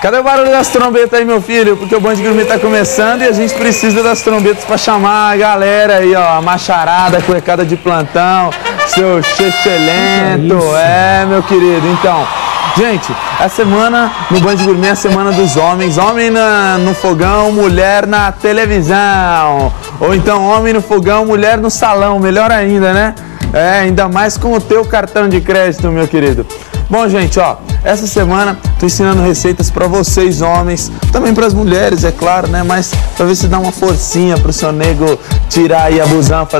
Cadê o barulho das trombetas aí, meu filho? Porque o Band Gourmet tá começando e a gente precisa das trombetas para chamar a galera aí, ó, a macharada, a cuecada de plantão, seu excelente. É, meu querido. Então, gente, a semana no Band Gourmet é a semana dos homens. Homem no fogão, mulher na televisão. Ou então homem no fogão, mulher no salão. Melhor ainda, né? É, ainda mais com o teu cartão de crédito, meu querido. Bom, gente, ó, essa semana tô ensinando receitas para vocês, homens, também para as mulheres, é claro, né? Mas pra ver se dá uma forcinha pro seu nego tirar aí a busanfa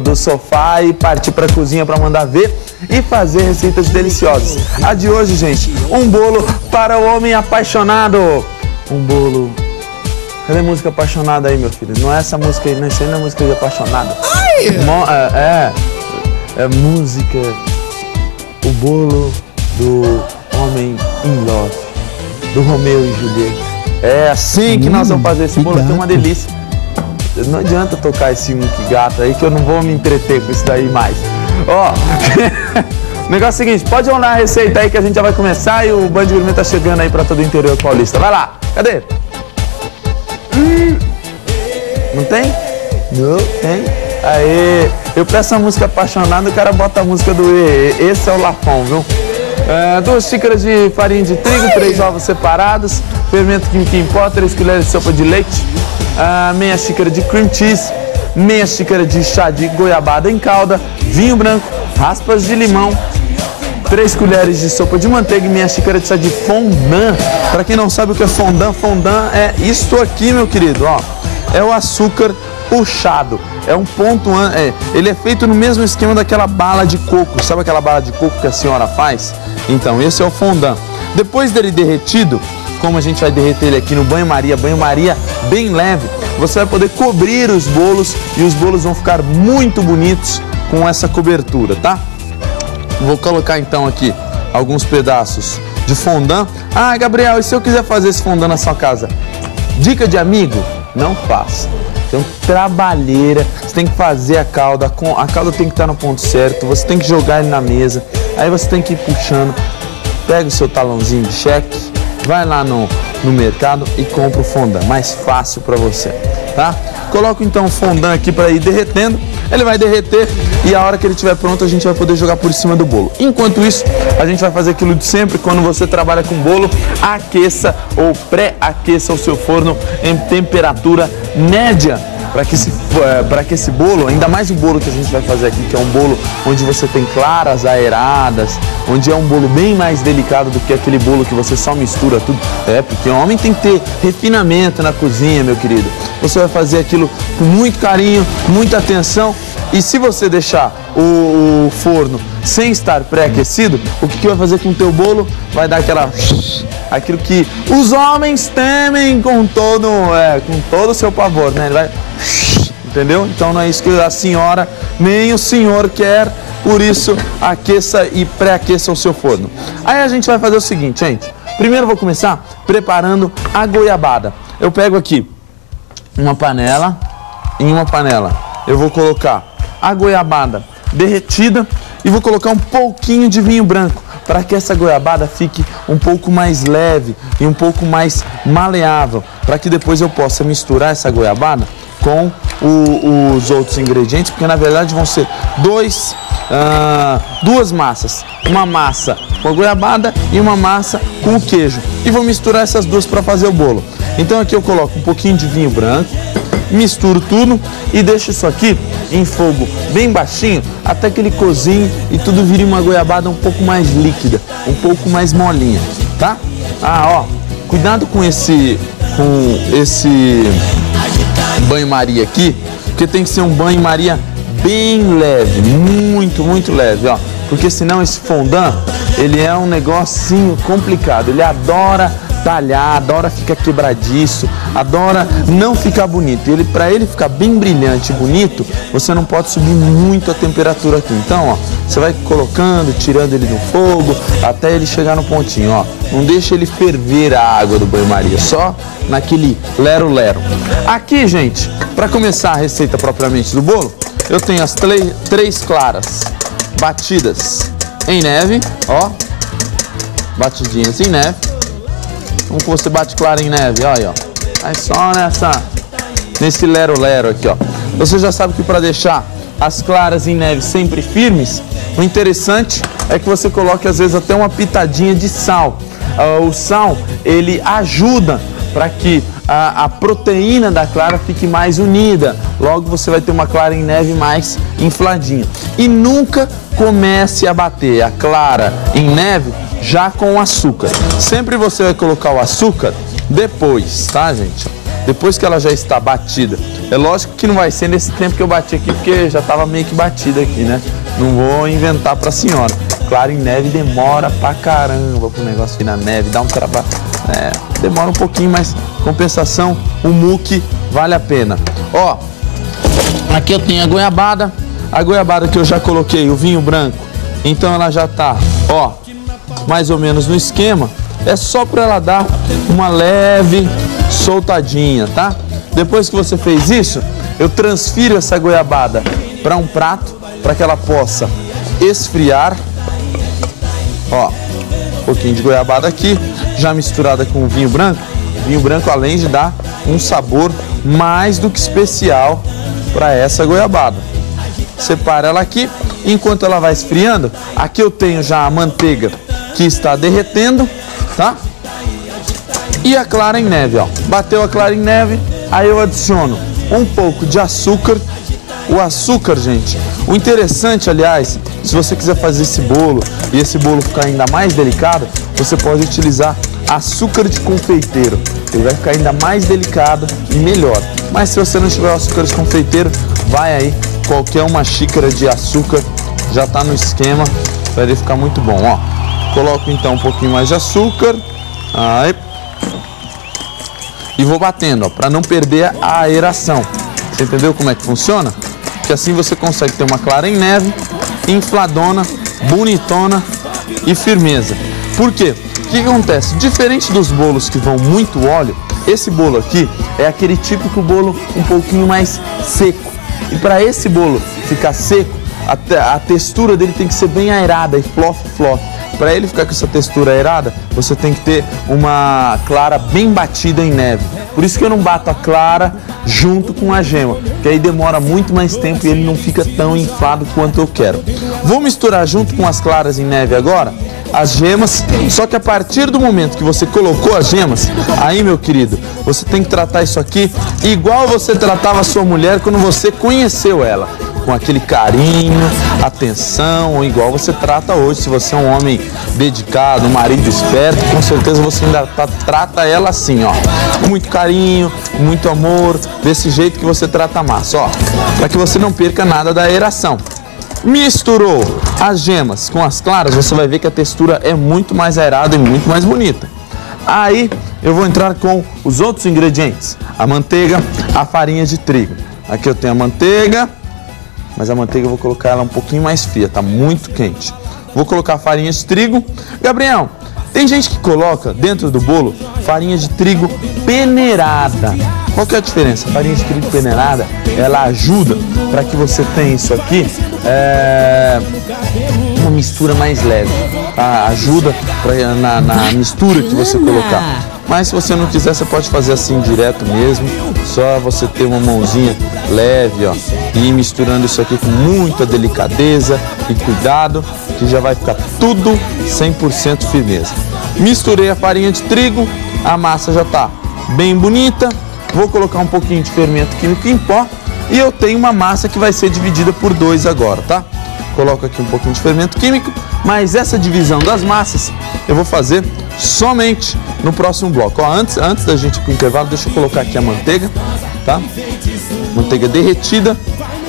do sofá e partir pra cozinha para mandar ver e fazer receitas deliciosas. A de hoje, gente, um bolo para o homem apaixonado. Um bolo... Cadê a música apaixonada aí, meu filho? Não é essa música aí, não, isso aí não é música de apaixonada. É música... O bolo do homem in love, do Romeu e Julieta. É assim que nós vamos fazer esse bolo, que é uma delícia. Não adianta tocar esse que gato aí, que eu não vou me entreter com isso daí mais. Ó, o negócio é o seguinte, pode olhar a receita aí que a gente já vai começar e o Band Gourmet tá chegando aí pra todo o interior paulista. Vai lá, cadê? Não tem? Não tem. Aê, eu peço a música apaixonada, o cara bota a música do E. Esse é o Lafon, viu? 2 xícaras de farinha de trigo, 3 ovos separados, fermento quinquim em pó, 3 colheres de sopa de leite, meia xícara de cream cheese, meia xícara de chá de goiabada em calda, vinho branco, raspas de limão, 3 colheres de sopa de manteiga e meia xícara de chá de fondant. Para quem não sabe o que é fondant, fondant é isto aqui, meu querido, ó. É o açúcar puxado. É um ponto, ele é feito no mesmo esquema daquela bala de coco. Sabe aquela bala de coco que a senhora faz? Então, esse é o fondant. Depois dele derretido, como a gente vai derreter ele aqui no banho-maria bem leve, você vai poder cobrir os bolos e os bolos vão ficar muito bonitos com essa cobertura, tá? Vou colocar então aqui alguns pedaços de fondant. Ah, Gabriel, e se eu quiser fazer esse fondant na sua casa? Dica de amigo, não faça. Então, trabalheira, você tem que fazer a calda tem que estar no ponto certo, você tem que jogar ele na mesa, aí você tem que ir puxando, pega o seu talãozinho de cheque, vai lá no mercado e compra o fondant, mais fácil para você, tá? Coloco então o fondant aqui para ir derretendo, ele vai derreter e a hora que ele estiver pronto a gente vai poder jogar por cima do bolo. Enquanto isso, a gente vai fazer aquilo de sempre, quando você trabalha com bolo, aqueça ou pré-aqueça o seu forno em temperatura média, para que esse bolo, ainda mais o bolo que a gente vai fazer aqui, que é um bolo onde você tem claras aeradas, onde é um bolo bem mais delicado do que aquele bolo que você só mistura tudo. Porque o homem tem que ter refinamento na cozinha, meu querido. Você vai fazer aquilo com muito carinho, muita atenção. E se você deixar o forno sem estar pré-aquecido, o que vai fazer com o teu bolo? Vai dar aquilo que os homens temem com todo o seu pavor, né? Ele vai, entendeu? Então não é isso que a senhora nem o senhor quer, por isso aqueça e pré-aqueça o seu forno. Aí a gente vai fazer o seguinte, gente. Primeiro eu vou começar preparando a goiabada. Eu pego aqui uma panela, em uma panela eu vou colocar a goiabada derretida e vou colocar um pouquinho de vinho branco para que essa goiabada fique um pouco mais leve e um pouco mais maleável, para que depois eu possa misturar essa goiabada com os outros ingredientes, porque na verdade vão ser duas massas, uma massa com a goiabada e uma massa com o queijo, e vou misturar essas duas para fazer o bolo. Então aqui eu coloco um pouquinho de vinho branco, misturo tudo e deixo isso aqui em fogo bem baixinho até que ele cozinhe e tudo vire uma goiabada um pouco mais líquida, um pouco mais molinha, tá? Cuidado com esse banho-maria aqui, porque tem que ser um banho-maria bem leve, muito leve, ó, porque senão esse fondant, ele é um negocinho complicado, ele adora talhar, adora ficar quebradiço, adora não ficar bonito. Para ele ficar bem brilhante e bonito, você não pode subir muito a temperatura aqui. Então, ó, você vai colocando, tirando ele do fogo, até ele chegar no pontinho, ó. Não deixa ele ferver a água do banho-maria, só naquele lero-lero. Aqui, gente, para começar a receita propriamente do bolo, eu tenho as 3 claras batidas em neve, ó, batidinhas em neve. Como que você bate clara em neve? Olha aí, ó. Aí só nesse lero-lero aqui, ó. Você já sabe que para deixar as claras em neve sempre firmes, o interessante é que você coloque às vezes até uma pitadinha de sal. O sal, ele ajuda para que a proteína da clara fique mais unida. Logo você vai ter uma clara em neve mais infladinha. E nunca comece a bater a clara em neve já com o açúcar. Sempre você vai colocar o açúcar depois, tá, gente? Depois que ela já está batida. É lógico que não vai ser nesse tempo que eu bati aqui, porque já estava meio que batida aqui, né? Não vou inventar pra senhora. Clara em neve demora pra caramba pro negócio vir na neve, dá um trabalho. Demora um pouquinho, mas compensação, o muque vale a pena. Ó, aqui eu tenho a goiabada que eu já coloquei, o vinho branco. Então ela já tá, ó, mais ou menos no esquema. É só para ela dar uma leve soltadinha, tá? Depois que você fez isso, eu transfiro essa goiabada para um prato, para que ela possa esfriar. Ó, um pouquinho de goiabada aqui, já misturada com o vinho branco. O vinho branco, além de dar um sabor mais do que especial para essa goiabada. Separa ela aqui, enquanto ela vai esfriando, aqui eu tenho já a manteiga que está derretendo, tá? E a clara em neve, ó. Bateu a clara em neve, aí eu adiciono um pouco de açúcar. O açúcar, gente, o interessante, aliás, se você quiser fazer esse bolo e esse bolo ficar ainda mais delicado, você pode utilizar açúcar de confeiteiro. Ele vai ficar ainda mais delicado e melhor. Mas se você não tiver açúcar de confeiteiro, vai aí, qualquer uma xícara de açúcar já está no esquema para ele ficar muito bom, ó. Coloco então um pouquinho mais de açúcar. Aí. E vou batendo, ó, para não perder a aeração. Você entendeu como é que funciona? Que assim você consegue ter uma clara em neve, infladona, bonitona e firmeza. Por quê? O que acontece? Diferente dos bolos que vão muito óleo, esse bolo aqui é aquele típico bolo um pouquinho mais seco. E para esse bolo ficar seco, a textura dele tem que ser bem aerada e fluff. Para ele ficar com essa textura aerada, você tem que ter uma clara bem batida em neve. Por isso que eu não bato a clara junto com a gema, que aí demora muito mais tempo e ele não fica tão inflado quanto eu quero. Vou misturar junto com as claras em neve agora as gemas, só que a partir do momento que você colocou as gemas, aí, meu querido, você tem que tratar isso aqui igual você tratava a sua mulher quando você conheceu ela. Com aquele carinho, atenção, igual você trata hoje. Se você é um homem dedicado, um marido esperto, com certeza você ainda trata ela assim, ó. Com muito carinho, muito amor, desse jeito que você trata a massa, ó. Para que você não perca nada da aeração. Misturou as gemas com as claras, você vai ver que a textura é muito mais aerada e muito mais bonita. Aí eu vou entrar com os outros ingredientes. A manteiga, a farinha de trigo. Aqui eu tenho a manteiga. Mas a manteiga eu vou colocar ela um pouquinho mais fria, tá muito quente. Vou colocar farinha de trigo. Gabriel, tem gente que coloca dentro do bolo farinha de trigo peneirada. Qual que é a diferença? A farinha de trigo peneirada, ela ajuda para que você tenha isso aqui, uma mistura mais leve. Tá? Ajuda na mistura que você colocar. Mas se você não quiser, você pode fazer assim direto mesmo. Só você ter uma mãozinha leve, ó, e ir misturando isso aqui com muita delicadeza e cuidado, que já vai ficar tudo 100% firmeza. Misturei a farinha de trigo, a massa já tá bem bonita. Vou colocar um pouquinho de fermento químico em pó e eu tenho uma massa que vai ser dividida por 2 agora, tá? Coloco aqui um pouquinho de fermento químico, mas essa divisão das massas eu vou fazer somente no próximo bloco. Ó, antes da gente ir pro intervalo, deixa eu colocar aqui a manteiga, tá? Manteiga derretida,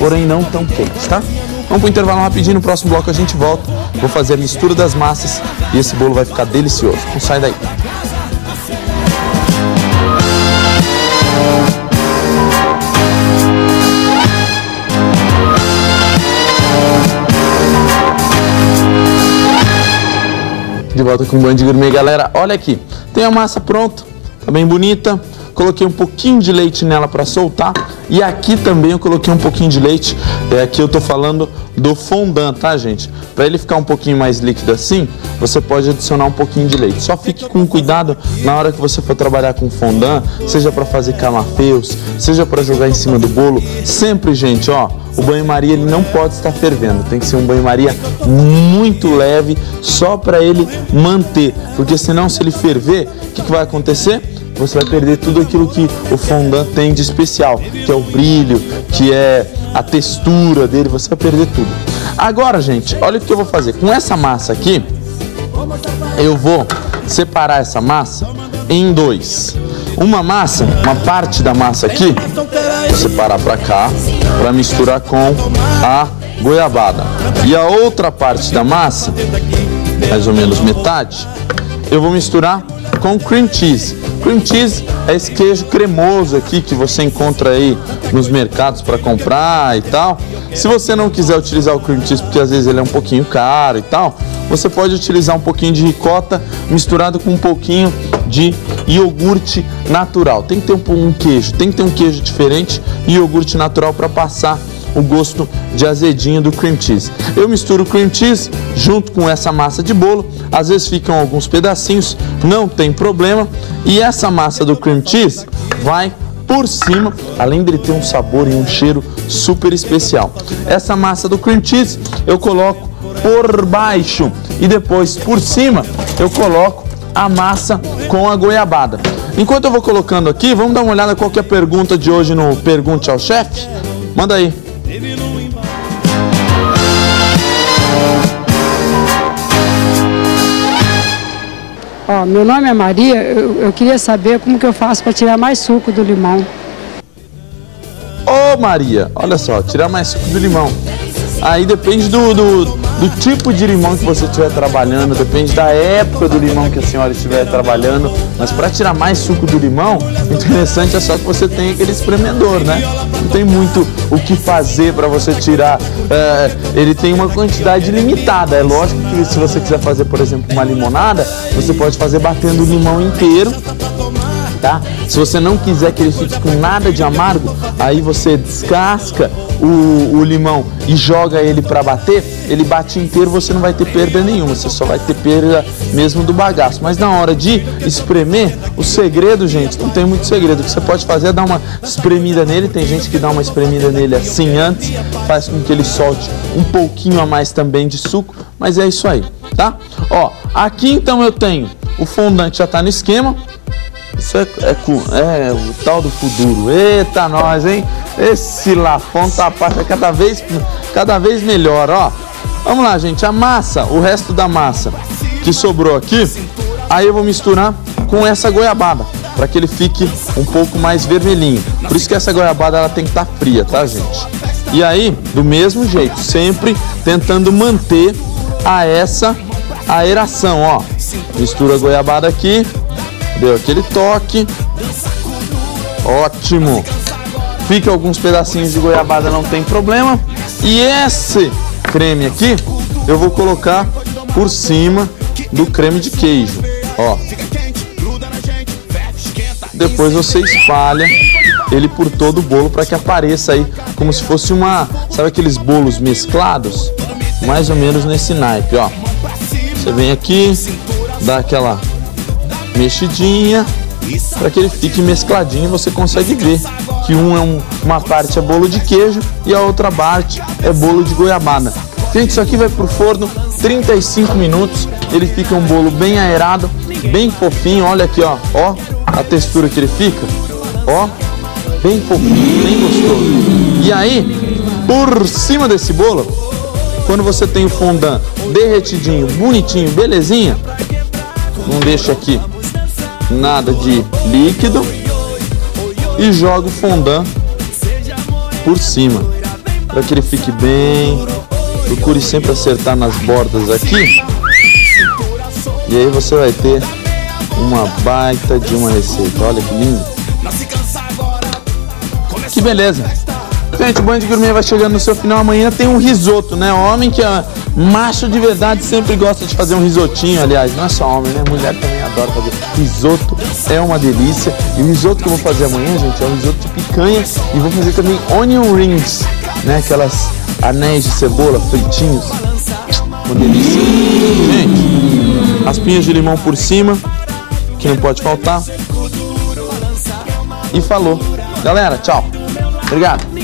porém não tão quente, tá? Vamos pro intervalo rapidinho, no próximo bloco a gente volta. Vou fazer a mistura das massas e esse bolo vai ficar delicioso. Não sai daí. De volta com o Band Gourmet, galera. Olha aqui, tem a massa pronta, tá bem bonita. coloquei um pouquinho de leite nela para soltar. E aqui também eu coloquei um pouquinho de leite. Aqui eu tô falando do fondant, tá, gente? Para ele ficar um pouquinho mais líquido assim, você pode adicionar um pouquinho de leite. Só fique com cuidado na hora que você for trabalhar com fondant, seja para fazer camafeus, seja para jogar em cima do bolo. Sempre, gente, ó, o banho-maria ele não pode estar fervendo. Tem que ser um banho-maria muito leve, só para ele manter. Porque senão, se ele ferver, o que vai acontecer? Você vai perder tudo aquilo que o fondant tem de especial, que é o brilho, que é a textura dele, você vai perder tudo. Agora, gente, olha o que eu vou fazer. Com essa massa aqui, eu vou separar essa massa em dois. Uma parte da massa aqui, vou separar para cá, para misturar com a goiabada. E a outra parte da massa, mais ou menos metade, eu vou misturar com cream cheese. Cream cheese é esse queijo cremoso aqui que você encontra aí nos mercados para comprar e tal. Se você não quiser utilizar o cream cheese, porque às vezes ele é um pouquinho caro e tal, você pode utilizar um pouquinho de ricota misturado com um pouquinho de iogurte natural. Tem que ter um queijo, tem que ter um queijo diferente e iogurte natural para passar o gosto de azedinho do cream cheese. Eu misturo o cream cheese junto com essa massa de bolo, às vezes ficam alguns pedacinhos, não tem problema. E essa massa do cream cheese vai por cima, além dele ter um sabor e um cheiro super especial. Essa massa do cream cheese eu coloco por baixo e depois por cima eu coloco a massa com a goiabada. Enquanto eu vou colocando aqui, vamos dar uma olhada qual que é a pergunta de hoje no Pergunte ao Chefe? Manda aí. Ó, meu nome é Maria, eu queria saber como que eu faço para tirar mais suco do limão. Ô Maria, olha só, tirar mais suco do limão. Aí depende do tipo de limão que você estiver trabalhando, depende da época do limão que a senhora estiver trabalhando. Mas para tirar mais suco do limão, interessante é só que você tenha aquele espremedor, né? Não tem muito o que fazer para você tirar. Ele tem uma quantidade limitada. É lógico que se você quiser fazer, por exemplo, uma limonada, você pode fazer batendo o limão inteiro. Tá? Se você não quiser que ele fique com nada de amargo, aí você descasca o limão e joga ele para bater, ele bate inteiro, você não vai ter perda nenhuma, você só vai ter perda mesmo do bagaço. Mas na hora de espremer, o segredo, gente, não tem muito segredo. O que você pode fazer é dar uma espremida nele, tem gente que dá uma espremida nele assim antes, faz com que ele solte um pouquinho a mais também de suco, mas é isso aí, tá? Ó, aqui então eu tenho o fondant que já tá no esquema. Isso é o tal do Kuduro. Eita, nós, hein? Esse lafão tá cada vez melhor, ó. Vamos lá, gente. A massa, o resto da massa que sobrou aqui, aí eu vou misturar com essa goiabada, para que ele fique um pouco mais vermelhinho. Por isso que essa goiabada ela tem que estar fria, tá, gente? E aí, do mesmo jeito, sempre tentando manter essa aeração, ó. Mistura a goiabada aqui. Deu aquele toque. Ótimo. Fica alguns pedacinhos de goiabada, não tem problema. E esse creme aqui eu vou colocar por cima do creme de queijo. Ó. Depois você espalha ele por todo o bolo para que apareça aí como se fosse sabe aqueles bolos mesclados? Mais ou menos nesse naipe, ó. Você vem aqui, dá aquela mexidinha para que ele fique mescladinho. Você consegue ver que uma parte é bolo de queijo e a outra parte é bolo de goiabada. Gente, isso aqui vai pro forno 35 minutos. Ele fica um bolo bem aerado, bem fofinho. Olha aqui, ó, a textura que ele fica, ó, bem fofinho, bem gostoso. E aí, por cima desse bolo, quando você tem o fondant derretidinho, bonitinho, belezinha, não deixa aqui nada de líquido e joga o fondant por cima para que ele fique bem. Procure sempre acertar nas bordas aqui e aí você vai ter uma baita de uma receita. Olha que lindo, que beleza. Gente, o Band Gourmet vai chegando no seu final. Amanhã tem um risoto, né? Homem que é macho de verdade sempre gosta de fazer um risotinho. Aliás, não é só homem, né? Mulher também adora fazer risoto é uma delícia. E o risoto que eu vou fazer amanhã, gente, é um risoto de picanha. E vou fazer também onion rings, né? Aquelas anéis de cebola fritinhos. Uma delícia. Gente, raspinhas de limão por cima, que não pode faltar. E falou. Galera, tchau. Obrigado.